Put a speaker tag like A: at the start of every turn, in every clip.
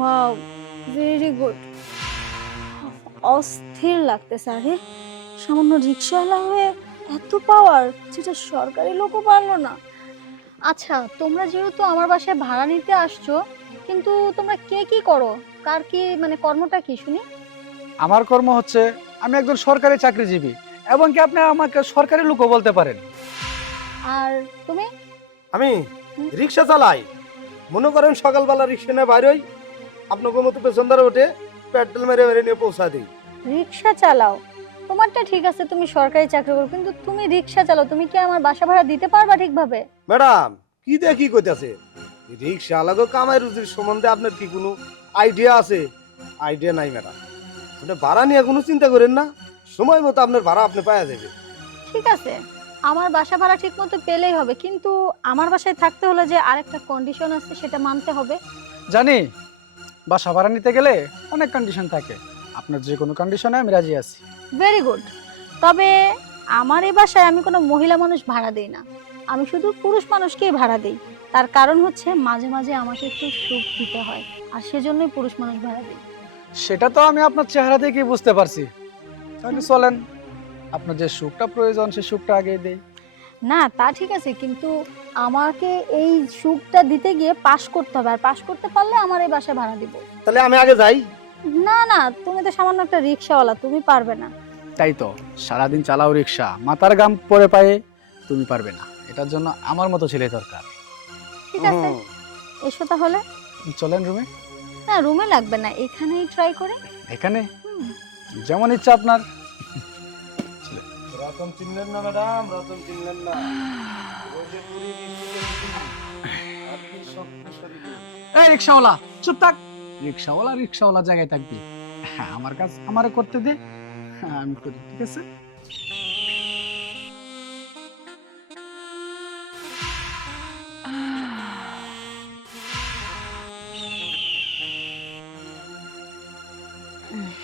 A: Wow very good অস্থির লাগতেছে আরে। সামান্য রিক্সাওয়ালা হয়ে এত পাওয়ার যেটা সরকারি লোকও পারল না। আচ্ছা তোমরা যেহেতু আমার বাসায় ভাড়া নিতে আসছো কিন্তু তোমরা কে কি করো? কার কি মানে কর্মটা কি শুনি?
B: আমার কর্ম হচ্ছে আমি একজন সরকারি চাকরিজীবী এবং কি আপনি আমাকে সরকারি লোকও বলতে পারেন?
A: আর তুমি?
C: আমি রিক্সা চালাই। মনে করেন সকালবেলা রিক্সা নিয়ে বাইর হই আপনাকে মতো পেছন দ্বারা উঠে পেট্রোল মেরে মেরে নিয়ে পৌঁছা দিই।
A: রিক্সা চালাও। তোমারটা ঠিক আছে তুমি সরকারি চাকরি করো কিন্তু তুমি রিক্সা চালাও তুমি কি আমার বাসা ভাড়া দিতে পারবা ঠিকভাবে?
C: ম্যাডাম কি কি কইতাছে? রিক্সা আলাগো কামাই রুজির সম্বন্ধে আপনার কি কোনো আইডিয়া আছে? আইডিয়া নাই ম্যাডাম। আপনি ভাড়া নিয়ে কোনো চিন্তা করেন না সময় মতো আপনার ভাড়া আপনি পাওয়া যাবে।
A: ঠিক আছে আমার বাসা ভাড়া ঠিক মতো পেলেই হবে কিন্তু আমার বাসায় থাকতে হলে যে আরেকটা কন্ডিশন আছে সেটা মানতে হবে।
B: জানি বাসা ভাড়া নিতে গেলে অনেক কন্ডিশন থাকে। আপনার যে কোনো কন্ডিশনে আমি রাজি আছি।
A: ভেরি গুড তবে আমার এই বাসায় আমি কোনো মহিলা মানুষ ভাড়া দিই না। আমি শুধু পুরুষ মানুষকেই ভাড়া দিই। তার কারণ হচ্ছে মাঝে মাঝে আমাকে একটু সুখ দিতে হয়। আর সেজন্যই পুরুষ মানুষ ভাড়া দিই।
B: সেটা তো আমি আপনার চেহারা দেখেই বুঝতে পারছি। তাহলে চলেন আপনার যে সুখটা প্রয়োজন সেই সুখটা আগে দেই।
A: না তা ঠিক আছে কিন্তু আমাকে এই সুখটা দিতে গিয়ে পাশ করতে হবে আর পাশ করতে পারলে আমার এই বাসায় ভাড়া দিব।
C: তাহলে আমি আগে যাই?
A: না না তুমি তো সামান্য একটা রিক্সাওয়ালা তুমি পারবে না।
B: তাই তো সারাদিন চালাও রিক্সা মাথার গাম পরে পায়ে তুমি পারবে না। এটার জন্য আমার মতো ছেলে দরকার।
A: ঠিক আছে এসো তাহলে।
B: চলেন রুমে?
A: না রুমে লাগবে না এখানেই ট্রাই করে।
B: এখানে? যেমন ইচ্ছা আপনার।
C: রতন চিনলেন না ম্যাডাম? রতন চিনলেন না।
B: এই রিক্সাওয়ালা চুপ থাক। রিক্সাওয়ালা রিক্সাওয়ালা জায়গায় থাকবি। হ্যাঁ আমার কাজ আমারে করতে দে। হ্যাঁ আমি করি ঠিক আছে?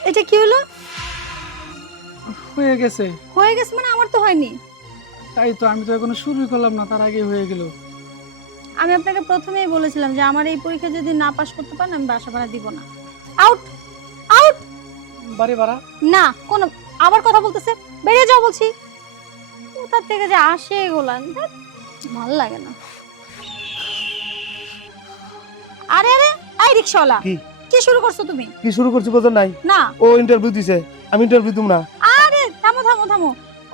A: এটা কি হলো?
B: হয়ে গেছে।
A: হয়ে গেছে মানে আমার তো হয়নি।
B: তাই তো আমি তো এখনও শুরু করলাম না তার আগে হয়ে গেল।
A: আমি আপনাকে প্রথমেই বলেছিলাম যে আমার এই পরীক্ষা যদি না পাশ করতে পারেন আমি বাসা ভাড়া দিব না। আউট আউট
B: বাড়ি ভাড়া?
A: না কোন আবার কথা বলতেছে। বেরিয়ে যাও বলছি। কোথার থেকে যে আসে ধ্যাৎ, ভালো লাগে না। আরে আরে এই রিক্সাওয়ালা
C: কি?
A: শুরু করছ তুমি?
C: কি শুরু করছ বোঝেন নাই?
A: না।
C: ও ইন্টারভিউ দিছে আমি ইন্টারভিউ দিব না।
A: থামো থামো।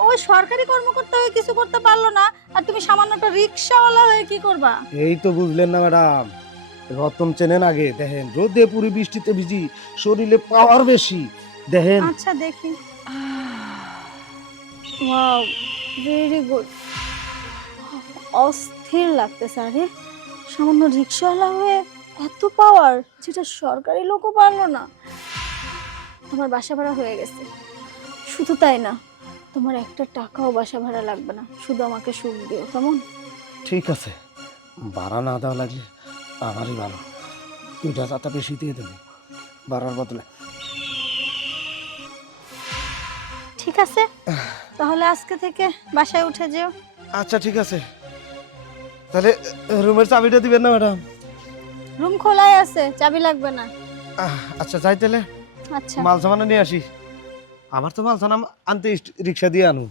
A: ওই সরকারি কর্মকর্তা হয়ে কিছু করতে পারল না আর তুমি সামান্য একটা রিক্সাওয়ালা হয়ে কি করবা?
C: এই তো বুঝলেন না ম্যাডাম। রতন চেনেন আগে দেখেন রোদে পুরি বৃষ্টিতে ভিজি শরীরে পাওয়ার বেশি। দেখেন।
A: আচ্ছা দেখি। ওয়াও ভেরি গুড অস্থির লাগতেছে আরে। সামান্য রিক্সাওয়ালা হয়ে এত পাওয়ার যেটা সরকারি লোকও পারল না। তোমার বাসা ভাড়া হয়ে গেছে। শুধু তাই না তোমার একটা টাকাও বাসা ভাড়া লাগবে না শুধু আমাকে সুখ দিও কেমন?
C: ঠিক আছে ভাড়া না দেওয়া লাগলে আমারই ভালো। দুইটা চাতা বেশি দিয়ে দেবো ভাড়ার বদলে।
A: ঠিক আছে তাহলে আজকে থেকে বাসায় উঠে যেও।
C: আচ্ছা ঠিক আছে। তাহলে রুমের চাবিটা দিবেন না ম্যাডাম?
A: রুম খোলাই আছে চাবি লাগবে না।
C: আচ্ছা যাই তাহলে।
A: আচ্ছা।
C: মাল সামানা নিয়ে আসি। আমার তো মাল আনতে রিক্সা দিয়ে আনু